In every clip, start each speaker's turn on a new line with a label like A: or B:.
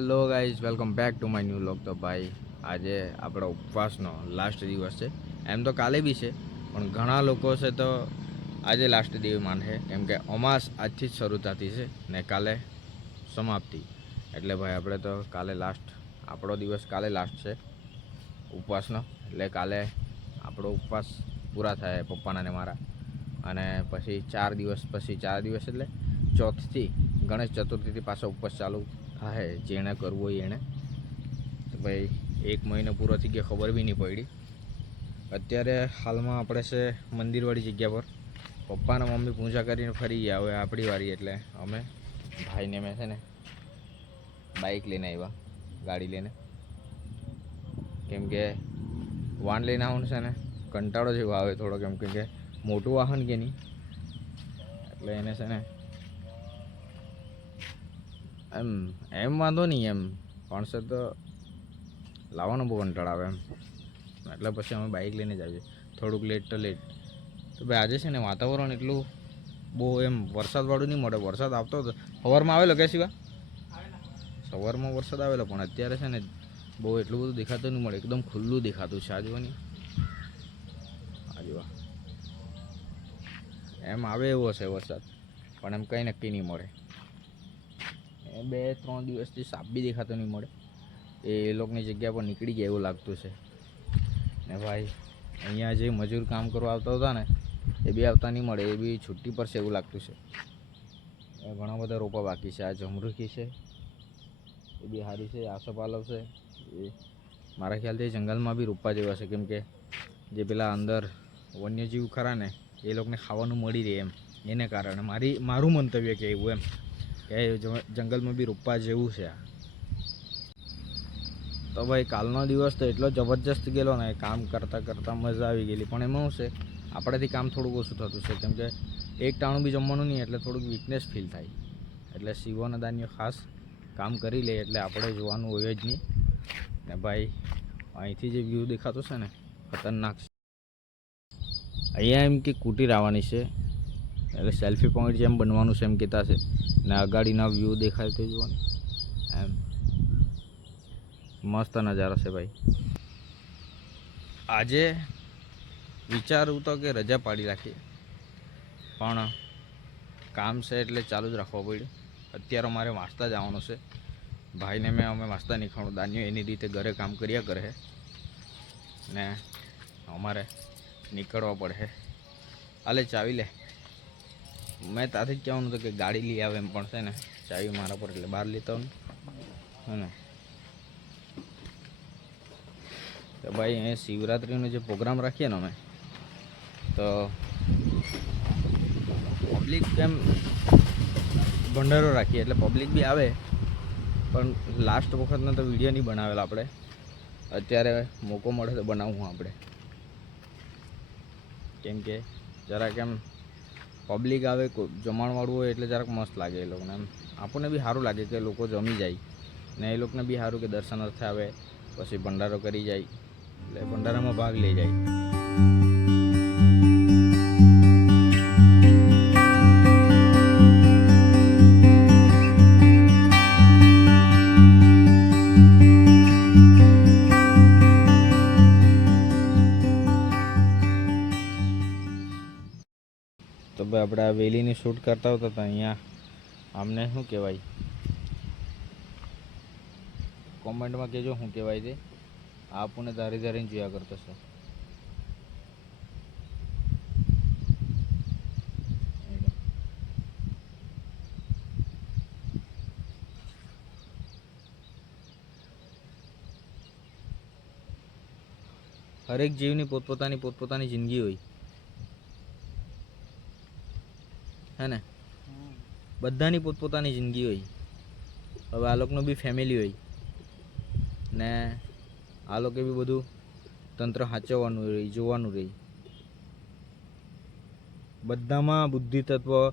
A: Hello guys welcome back to my new vlog તો ભાઈ, આજે આપણો ઉપવાસનો લાસ્ટ દિવસ છે. એમ તો કાલે બી છે, પણ ઘણા લોકો છે તો આજે લાસ્ટ દિવસ માને કેમ કે અમાસ આજથી જ શરૂ થતી છે ને કાલે સમાપ્તિ. એટલે ભાઈ, આપણે તો કાલે લાસ્ટ આપણો દિવસ કાલે લાસ્ટ છે ઉપવાસનો. એટલે કાલે આપણો ઉપવાસ પૂરા થાય પપ્પાના ને મારા. અને પછી ચાર દિવસ, પછી ચાર દિવસ એટલે ચોથથી, ગણેશ ચતુર્થીથી પાછો ઉપવાસ ચાલુ. થાય જેણે કરવું હોય એણે. તો ભાઈ, એક મહિનો પૂરો થઈ ગયો, ખબર બી નહીં પડી. અત્યારે હાલમાં આપણે છે મંદિરવાળી જગ્યા પર. પપ્પાને મમ્મી પૂજા કરીને ફરી ગયા, હવે આપણી વાળી એટલે અમે ભાઈને મેં છે ને બાઇક લઈને આવ્યા, ગાડી લઈને. કેમ કે વાન લઈને આવવાનું છે ને, કંટાળો જેવો આવે થોડો કેમ કે મોટું વાહન કે નહીં. એટલે એને છે ને એમ એમ વાંધો નહીં એમ. છે તો લાવવાનો બહુ કંટાળ આવે એમ. એટલે પછી અમે બાઇક લઈને જ આવીએ. થોડુંક લેટ તો લેટ તો ભાઈ આજે છે ને વાતાવરણ એટલું બહુ એમ વરસાદવાળું નહીં મળે. વરસાદ આવતો હતો સવારમાં આવેલો કે સિવા સવારમાં વરસાદ આવેલો, પણ અત્યારે છે ને બહુ એટલું બધું દેખાતું નહીં મળે. એકદમ ખુલ્લું દેખાતું છે. આ આજુવા એમ આવે એવો છે વરસાદ. પણ એમ કંઈ નક્કી નહીં મળે. બે, ત્રણ દિવસથી સાપ બી દેખાતો નહીં મળે. એ લોકોની જગ્યા પર નીકળી ગયા એવું લાગતું છે. ને ભાઈ, અહીંયા જે મજૂર કામ કરવા આવતા હતા ને, એ બી આવતા નહીં મળે, એ બી છુટ્ટી પર છે એવું લાગતું છે. ઘણા બધા રોપા બાકી છે, આ જમરૂખી છે, એ બી સારી છે આસોપાલવ છે, એ મારા ખ્યાલથી જંગલમાં બી રોપવા જેવા છે, કેમ કે જે પેલા અંદર વન્યજીવ ખરા ને, એ લોકોને ખાવાનું મળી રહે એમ. એને કારણે મારી, મારું મંતવ્ય કે એવું એમ. કે જંગલમાં બી રોપવા જેવું છે. તો ભાઈ કાલનો દિવસ તો એટલો જબરજસ્ત ગયેલો ને, કામ કરતાં કરતાં મજા આવી ગયેલી. પણ એમાં શું છે, આપણાથી કામ થોડુંક ઓછું થતું છે. કેમ કે એક ટાણું બી જમવાનું નહીં, એટલે થોડુંક વીકનેસ ફીલ થાય. એટલે શિવો અને દાનીઓ ખાસ કામ કરી લે, એટલે આપણે જોવાનું હોય જ નહીં. ને ભાઈ, અહીંથી જે વ્યૂ દેખાતો છે ને, ખતરનાક છે. અહીંયા એમ કે કુટીર આવવાની છે. એટલે સેલ્ફી પોઈન્ટ જેમ બનવાનું છે એમ કહેતા છે. ને અગાડીના વ્યૂ દેખાય તે જોવાનું એમ. મસ્ત નજારો છે ભાઈ. આજે વિચારું તો કે રજા પાડી રાખીએ. પણ કામ છે એટલે ચાલુ જ રાખવા પડ્યું. અત્યારે અમારે વાંચતા જવાનું છે. ભાઈને મેં અમે વાંચતા નીખાણું દાન્યો એની રીતે ઘરે કામ કર્યા કરે ને અમારે નીકળવા પડે હાલે ચાવી લે. મેં ત્યાંથી જ કહેવાનું હતું કે ગાડી લઈ આવે એમ પણ છે ને. ચાવી મારા પર એટલે બહાર લેતા ને. તો ભાઈ, અહીંયા શિવરાત્રિનો જે પ્રોગ્રામ રાખીએ ને અમે, તો પબ્લિક કેમ ભંડારો રાખીએ, એટલે પબ્લિક બી આવે, પણ લાસ્ટ વખતના તો વીડિયો નહીં બનાવેલા આપણે. અત્યારે મોકો મળે તો બનાવવું આપણે. કેમ કે જરાક એમ પબ્લિક આવે જમણવાળું હોય એટલે જરાક મસ્ત લાગે એ લોકોને એમ. આપણને બી સારું લાગે કે લોકો જમી જાય. ને એ લોકોને બી સારું કે દર્શનાર્થે આવે, પછી ભંડારો કરી જાય. એટલે ભંડારામાં ભાગ લઈ જાય. આપણે આ વેલીની શૂટ કરતા હતા તો અહીંયા આમને શું કહેવાય? કોમેન્ટમાં કહેજો શું કહેવાય તે. આ આપણને ધારી ધારીને જોયા કરતો છે. હરેક જીવની પોતપોતાની પોતપોતાની જિંદગી હોય. હે ને? બધાની પોતપોતાની જિંદગી હોય. હવે આ લોકોનું બી ફેમિલી હોય. ને આ લોકો બી બધું તંત્ર સાચવવાનું રહી, જોવાનું રહી. બધામાં બુદ્ધિ તત્વ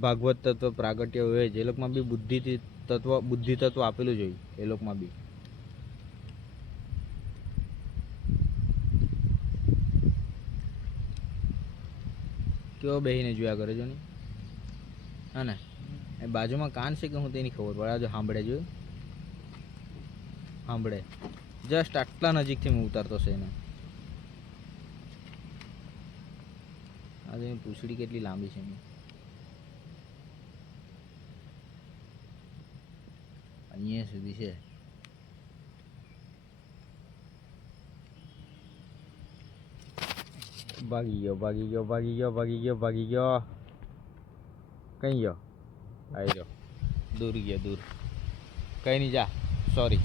A: ભાગવત તત્વ પ્રાગટ્ય હોય. જ એ લોકોમાં બી બુદ્ધિ તત્વ બુદ્ધિ તત્વ આપેલું જ હોય એ લોકોમાં બી. કેવો બેહીને જોયા કરે જો ને? હા ને? એ બાજુમાં કાન છે કે હું તેની ખબર પડે? આજે સાંભળે જોયું સાંભળે જસ્ટ આટલા નજીકથી હું ઉતારતો છે એને. આજે એની પૂંછડી કેટલી લાંબી છે એની. અહીંયા સુધી છે. ભાગી ગયો ભાગી ગયો ભાગી ગયો ભાગી ગયો ભાગી ગયો. કઈ ગયો આવી ગયો દૂર ગયો દૂર કઈ નહીં જા સોરી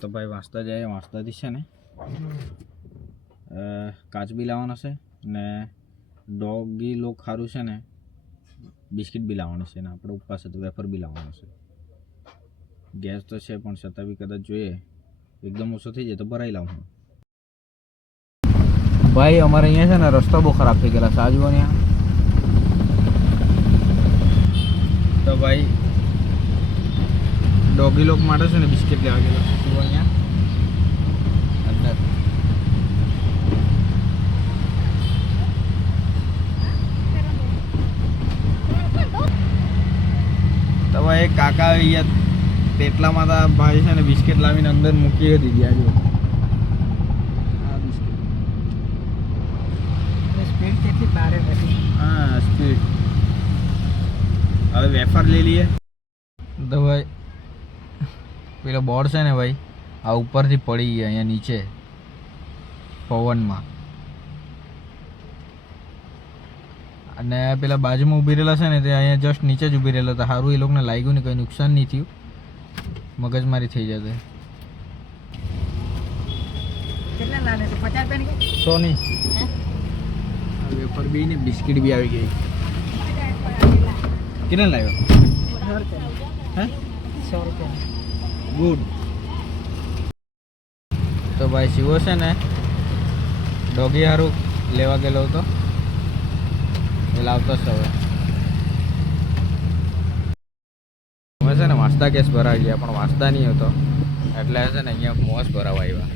A: તો ભાઈ વાંચતા જાય વાંચતાથી છે ને અ, કાચ બી લાવવાનો છે ને ડોગી લોક ખારું છે ને, બિસ્કિટ બી લાવવાનું છે ને આપણે ઉપવાસ તો વેફર બી લાવવાનો છે. ગેસ તો છે પણ છતાં બી કદાચ જોઈએ. એકદમ ઓછો થઈ જાય તો ભરાઈ લાવું હું. ભાઈ, અમારે અહીંયા છે ને રસ્તા બહુ ખરાબ થઈ ગયેલા સાજુ અહીંયા તો ભાઈ ડોગી લોક માટે છે ને બિસ્કિટ લેવા ગયેલા છું. અહીંયા અંદર ભાઈ કાકા અહીંયા તેટલામાં તો ભાઈ છે ને બિસ્કિટ લાવીને અંદર મૂકી દીધી આ જો.
B: સ્પીડ કેટલી બારે બધી?
A: હા સ્પીડ. હવે વેફર લઈ લઈએ. તો ભાઈ પેલો બોર્ડ છે ને ભાઈ આ ઉપરથી પડી ગયા અહીંયા નીચે પવનમાં. અને પેલા બાજુમાં ઊભી રહેલા છે ને તે અહીંયા જસ્ટ નીચે જ ઊભી રહેલા હતા. સારું એ લોકોને લાગ્યું ને કંઈ નુકસાન નહીં થયું. મગજમારી થઈ જશે? સોની? વેફર બી ને બિસ્કિટ બી આવી ગઈ. કેટલા લાવ્યો હે?
B: સો રૂપિયા
A: ગુડ. તો ભાઈ શિવો છે ને ડોગી હારું લેવા ગયેલો હતો. એ લાવતો જ હવે. અમે છે ને વાંસદા કેસ ભરાઈ ગયા, પણ વાંસદા નહીં હતો. એટલે છે ને અહીંયા મોસ ભરાવા આવ્યા.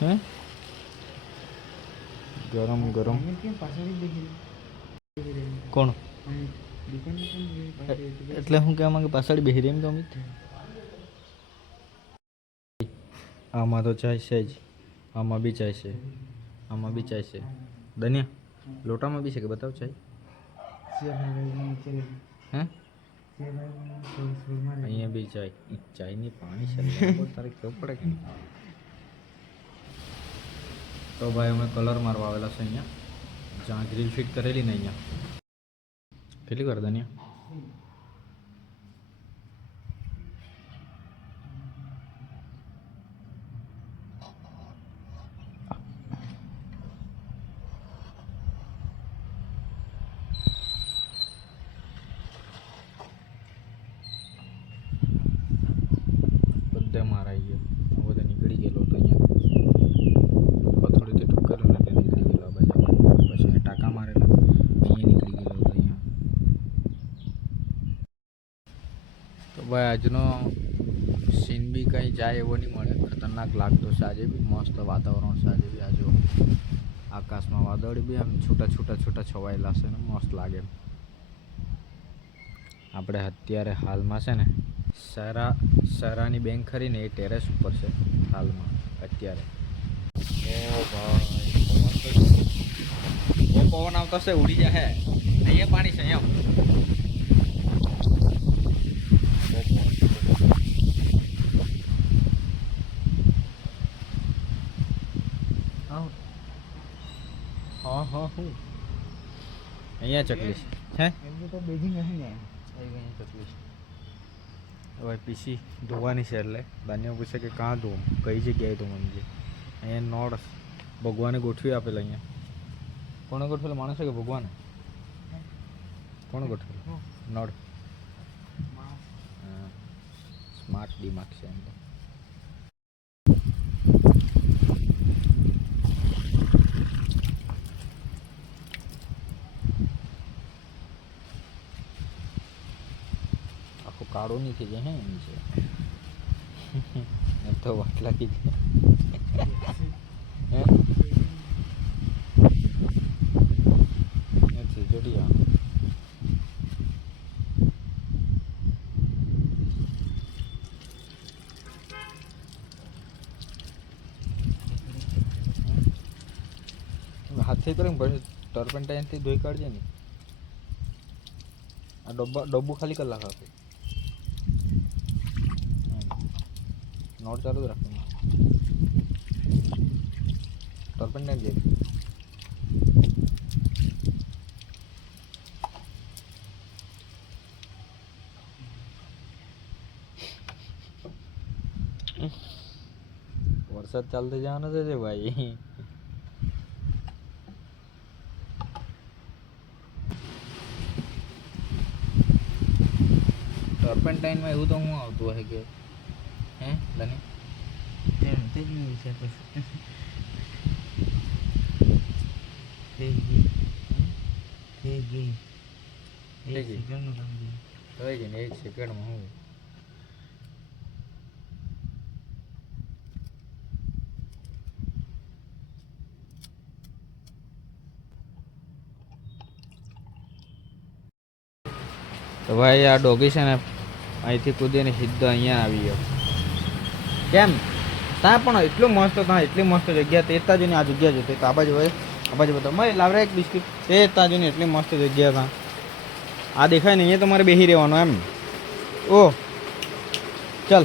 A: હે? ગરમ ગરમ. કોણ? એટલે હું કહેવા માંગે, પાછળ બેહી રહી એમ તો અમિત આમાં તો ચાય છે જ. આમાં બી ચાય છે આમાં બી ચાય છે. દનિયા, લોટામાં બી છે કે બતાવ ચાય? હે? અહીંયા બી ચાય, ચાયની પાણી છે. તારે કેવું પડે કે? તો ભાઈ અમે કલર મારવા આવેલા છે અહીંયા. જ્યાં ગ્રીલ ફિટ કરેલી ને અહીંયા. કેટલી વાર ધન્યા બધે મારાઈ ગયો આ બધે નીકળી ગયેલો હતો અહીંયા હથોડીથી ઠુકરેલો એટલે નીકળી ગયેલો આ બાજુ પછી અહીંયા ટાંકા મારેલા અહીંયા નીકળી ગયેલો હતો અહીંયા તો ભાઈ, આજનો સીન બી કંઈ જાય એવો નહીં મળે. ખતરનાક લાગતો છે. આજે બી મસ્ત વાતાવરણ છે. આજે બી, આજુ આકાશમાં વાદળ બી આમ છૂટા છૂટા છૂટા છવાયેલા છે ને મસ્ત લાગે એમ. આપણે અત્યારે હાલમાં છે ને, સારા, સારાની બેંક ખરી ને એ ટેરેસ ઉપર છે, હાલમાં, અત્યારે. ઓ ભાઈ, પવન આવતા છે, ઉડી જાય અહીંયા પાણી છે, અહીંયા બહુ પવન છે, બહુ પવન. હા હા હા હું અહીંયા ચકલીશ. હે?
B: એમનું તો બેઝિંગ હશે ને
A: આવી ગઈ ચકલી હવે પીસી ધોવાની છે એટલે. દાનિયા પૂછે કે કાં ધોવું કઈ જગ્યાએ ધોવું જે અહીંયા નોડ ભગવાને ગોઠવી આપેલા અહીંયા. કોણે ગોઠવેલો? માણસો કે ભગવાને? કોણ ગોઠવેલું? નોડ. સ્માર્ટ દિમાગ છે એમ તો. આખો કાળો નહીં થઈ જાય હે એમ છે એ તો વાત લાગી જાય હે નથી જોડી આ હાથથી કરીને પછી ટર્પેન્ટાઇનથી ધોઈ કાઢજે ને આ ડબ્બા ડબ્બુ ખાલી કલાક આપે ચાલુ જ રાખવાનું ટર્પેન્ટાઇન લઈ લે. વરસાદ ચાલતો જવાનો છે ભાઈ ટર્પેન્ટાઇનમાં એવું તો હું આવતું હોય કે હે? લની
B: તેમ તે મેં વિચાર કરતો થઈ ગઈ થઈ ગઈ
A: થઈ ગઈ.
B: સેકન્ડનું કામ છે.
A: થઈ ગઈ ને એક સેકન્ડમાં હું? તો ભાઈ આ ડોગી છે ને અહીંથી કૂદીને સીધો અહીંયા આવી ગયો. કેમ? ત્યાં પણ એટલું મસ્ત ત્યાં એટલી મસ્ત જગ્યા, તે તાજુની આ જગ્યા જતી તો આ બાજુ હોય, આ બાજુ બધા. મય, લાવરે એક બિસ્કિટ. તે તાજુની એટલી મસ્ત જગ્યા ત્યાં આ દેખાય ને અહીંયા તમારે બેસી રહેવાનું એમ. ઓ, ચલ.